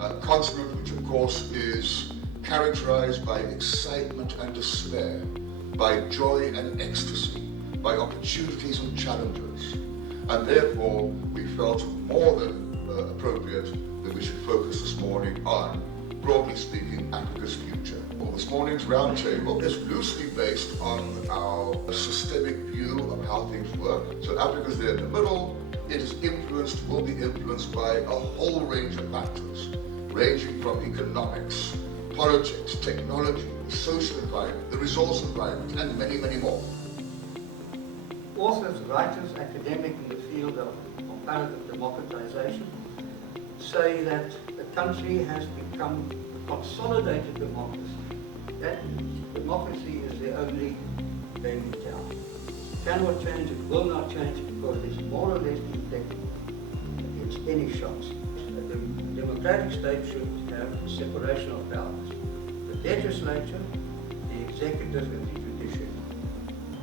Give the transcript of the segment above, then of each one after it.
a continent which of course is characterized by excitement and despair, by joy and ecstasy, by opportunities and challenges. And therefore, we felt more than appropriate that we should focus this morning on, broadly speaking, Africa's future. Well, this morning's roundtable is loosely based on our systemic view of how things work. So Africa's there in the middle. It is influenced, will be influenced by a whole range of factors, ranging from economics, politics, technology, the social environment, the resource environment, and many, many more. Authors, writers, academics in the field of comparative democratization say that the country has become a consolidated democracy. That democracy is the only game in town. It cannot change, it will not change, because it's more or less protected against any shocks. A democratic state should have a separation of powers. The legislature, the executive, and the judiciary.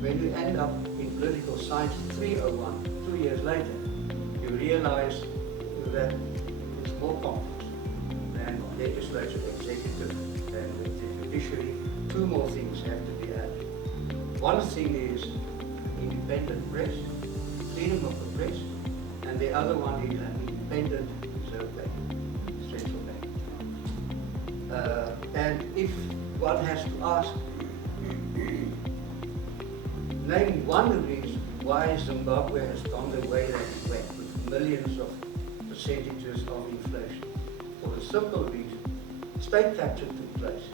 When you end up in political science 301, 2 years later, you realize that it's more complex than legislature, executive, and the judiciary. Two more things have to be added. One thing is independent press, freedom of the press, and the other one is an independent reserve bank, central bank. And if one has to ask, name one reason why Zimbabwe has gone the way that it went, with millions of percentages of inflation. For the simple reason, state capture took place,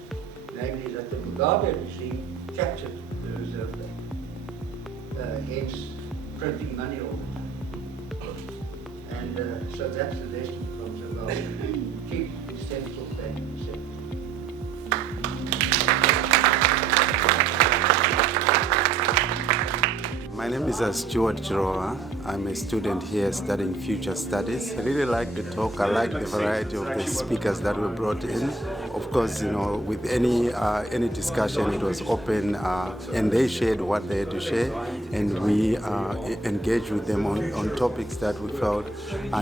namely that the Mugabe regime captured the Reserve Bank, hence printing money all the time. And so that's the lesson from Zimbabwe. Keep the central bank in the center. My name is Stuart Chiroa. I'm a student here studying future studies. I really like the talk. I like the variety of the speakers that were brought in. Of course, you know, with any discussion, it was open, and they shared what they had to share, and we engaged with them on topics that we felt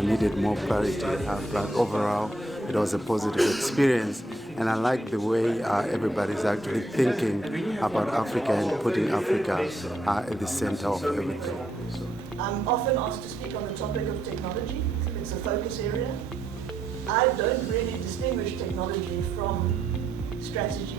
needed more clarity. But overall, it was a positive experience, and I like the way everybody's actually thinking about Africa and putting Africa at the center of everything. I'm often asked to speak on the topic of technology. It's a focus area. I don't really distinguish technology from strategy,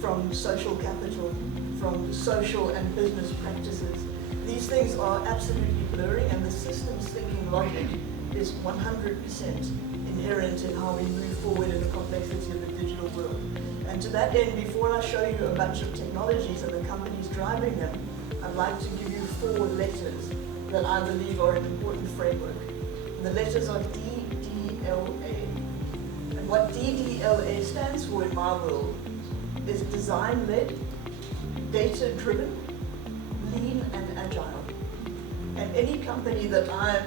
from social capital, from social and business practices. These things are absolutely blurring, and the systems thinking logic is 100% inherent in how we move forward in the complexity of the digital world. And to that end, before I show you a bunch of technologies and the companies driving them, I'd like to give you 4 letters that I believe are an important framework. The letters are DDLA. And what DDLA stands for in my world is design-led, data-driven, lean and agile. And any company that I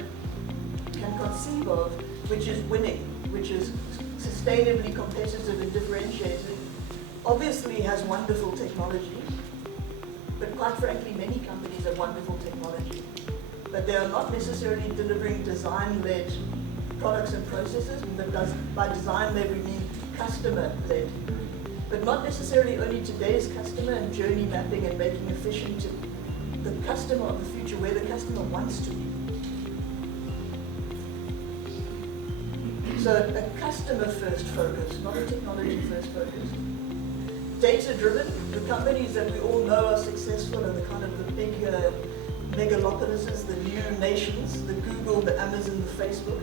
can conceive of which is winning, which is sustainably competitive and differentiated, obviously has wonderful technology, but quite frankly, many companies have wonderful technology, but they are not necessarily delivering design-led products and processes. By design-led, we mean customer-led, but not necessarily only today's customer and journey mapping and making efficient the customer of the future, where the customer wants to be. So a customer-first focus, not a technology-first focus. Data-driven, the companies that we all know are successful are the kind of the big megalopolises, the new nations, the Google, the Amazon, the Facebook,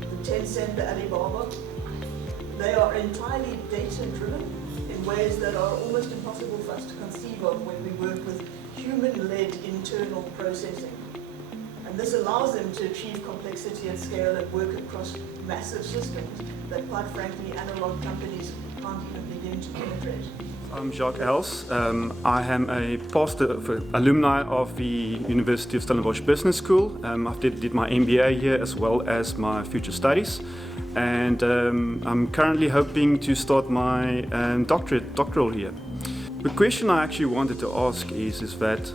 the Tencent, the Alibaba. They are entirely data-driven in ways that are almost impossible for us to conceive of when we work with human-led internal processing. And this allows them to achieve complexity at scale and work across massive systems that, quite frankly, analog companies can't even begin to penetrate. I'm Jacques Els. I am a past alumni of the University of Stellenbosch Business School. I did my MBA here as well as my future studies. And I'm currently hoping to start my doctoral here. The question I actually wanted to ask is that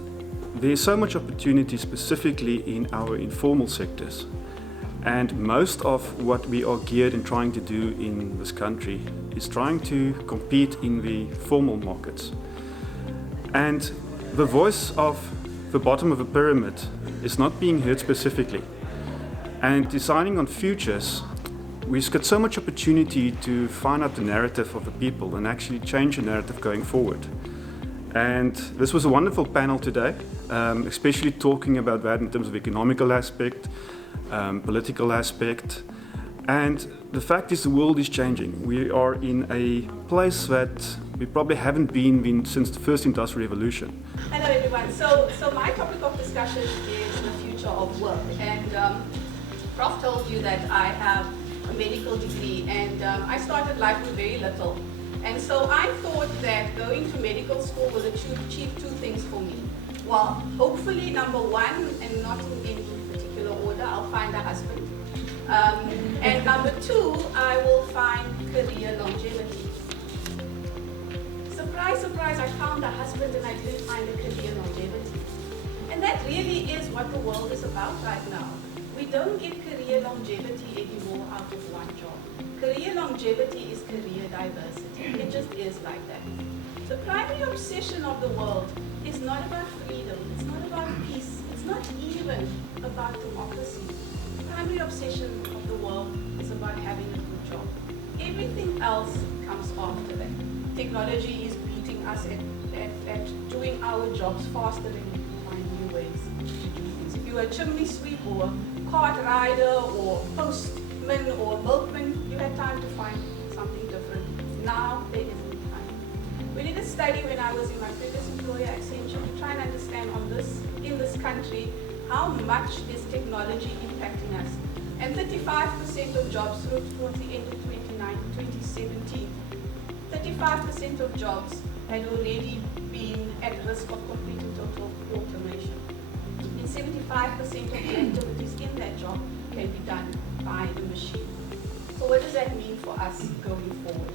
there's so much opportunity specifically in our informal sectors. And most of what we are geared in trying to do in this country is trying to compete in the formal markets. And the voice of the bottom of the pyramid is not being heard specifically. And deciding on futures, we've got so much opportunity to find out the narrative of the people and actually change the narrative going forward. And this was a wonderful panel today, especially talking about that in terms of economical aspect, political aspect. And the fact is the world is changing. We are in a place that we probably haven't been since the first industrial revolution. Hello everyone. So my topic of discussion is the future of work. And Prof told you that I have a medical degree, and I started life with very little. And so I thought that going to medical school will achieve two things for me. Well, hopefully number one, and not in any particular order, I'll find a husband. And number two, I will find career longevity. Surprise, surprise, I found a husband and I didn't find a career longevity. And that really is what the world is about right now. We don't get career longevity anymore out of one job. Career longevity is career diversity. It just is like that. The primary obsession of the world is not about freedom, it's not about peace, it's not even about democracy. The primary obsession of the world is about having a good job. Everything else comes after that. Technology is beating us at doing our jobs faster than we can find new ways to do things. If you are a chimney sweep or a cart rider or postman or milkman, you had time to find something different. Now there isn't time. We did a study when I was in my previous employer, Accenture, to try and understand in this country how much is technology impacting us. And 35% of jobs towards the end of 2017, 35% of jobs had already been at risk of complete and total automation. And 75% of the activities in that job can be done by the machine. So what does that mean for us going forward?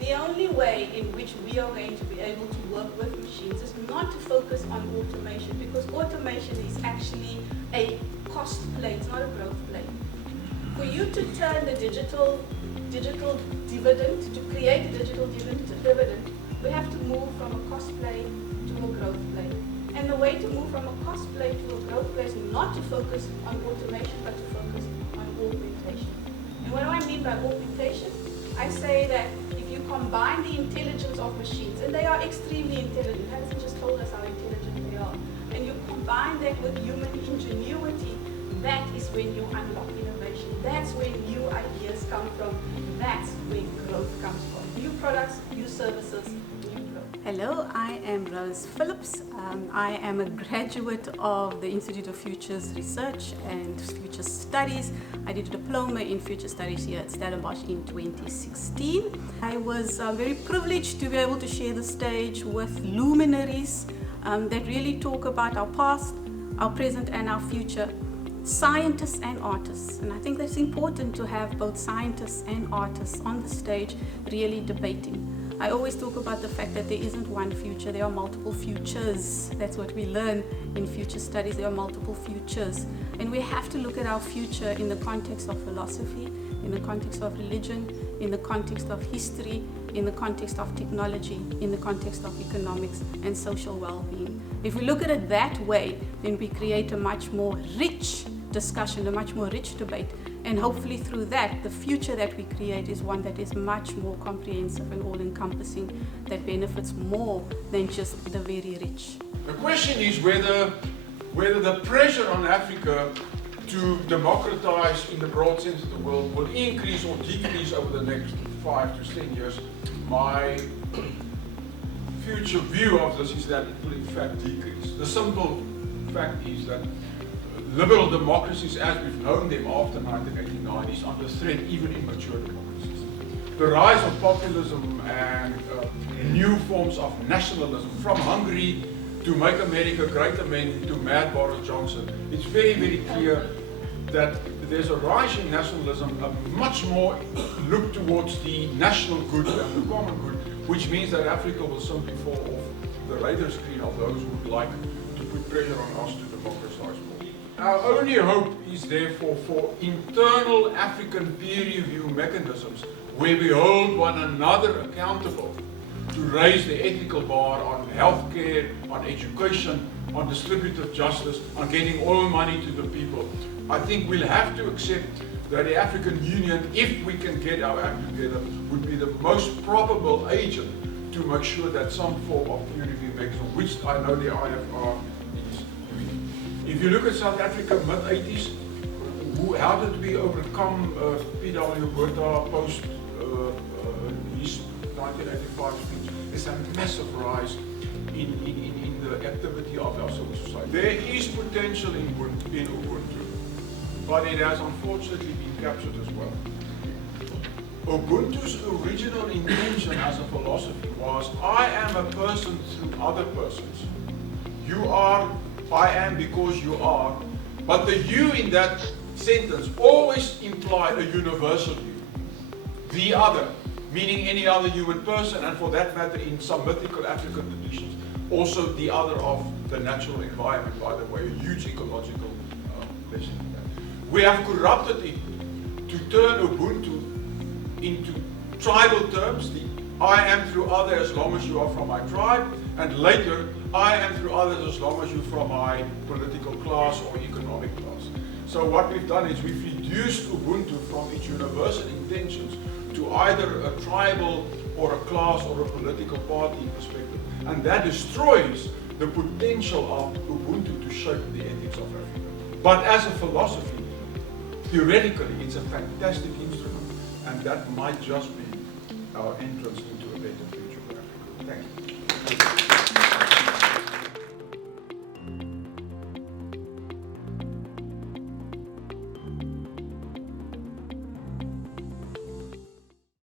The only way in which we are going to be able to work with machines is not to focus on automation, because automation is actually a cost play, it's not a growth play. For you to turn the digital dividend, to create a digital dividend, we have to move from a cost play to a growth play. And the way to move from a cost play to a growth play is not to focus on automation, but to focus on augmentation. And what do I mean by augmentation? I say that if you combine the intelligence of machines, and they are extremely intelligent, Harrison just told us how intelligent they are, and you combine that with human ingenuity, that is when you unlock innovation. That's where new ideas come from. That's where growth comes from. New products, new services, new growth. Hello, I am Rose Phillips. I am a graduate of the Institute of Futures Research and Future Studies. I did a diploma in Future Studies here at Stellenbosch in 2016. I was very privileged to be able to share the stage with luminaries that really talk about our past, our present and our future, scientists and artists. And I think that's important to have both scientists and artists on the stage really debating. I always talk about the fact that there isn't one future, there are multiple futures. That's what we learn in future studies, there are multiple futures. And we have to look at our future in the context of philosophy, in the context of religion, in the context of history, in the context of technology, in the context of economics and social well-being. If we look at it that way, then we create a much more rich discussion, a much more rich debate. And hopefully through that, the future that we create is one that is much more comprehensive and all-encompassing, that benefits more than just the very rich. The question is whether the pressure on Africa to democratize in the broad sense of the word will increase or decrease over the next 5 to 10 years. My future view of this is that it will in fact decrease. The simple fact is that liberal democracies as we've known them after 1989 is under threat even in mature democracies. The rise of populism and new forms of nationalism, from Hungary to Make America Great Again to Mad Boris Johnson, it's very, very clear that there's a rise in nationalism, a much more look towards the national good and the common good, which means that Africa will simply fall off the radar screen of those who would like to put pressure on us to democratize more. Our only hope is therefore for internal African peer review mechanisms where we hold one another accountable to raise the ethical bar on healthcare, on education, on distributive justice, on getting all money to the people. I think we'll have to accept that the African Union, if we can get our act together, would be the most probable agent to make sure that some form of peer review mechanism, which I know the IFR is doing. If you look at South Africa, mid-80s, how did we overcome P.W. Botha post his 1985 speech? There's a massive rise in the activity of our civil society. There is potential in Ubuntu, but it has unfortunately been captured as well. Ubuntu's original intention as a philosophy was, I am a person through other persons. You are, I am because you are. But the you in that sentence always implied a universal you. The other, meaning any other human person, and for that matter in some mythical African traditions, also the other of the natural environment, by the way, a huge ecological lesson in that. We have corrupted it to turn Ubuntu into tribal terms, the I am through other as long as you are from my tribe, and later I am through others as long as you're from my political class or economic class. So what we've done is we've reduced Ubuntu from its universal intentions to either a tribal or a class or a political party perspective, and that destroys the potential of Ubuntu to shape the ethics of Africa. But as a philosophy, theoretically it's a fantastic instrument, and that might just be our entrance into a better future.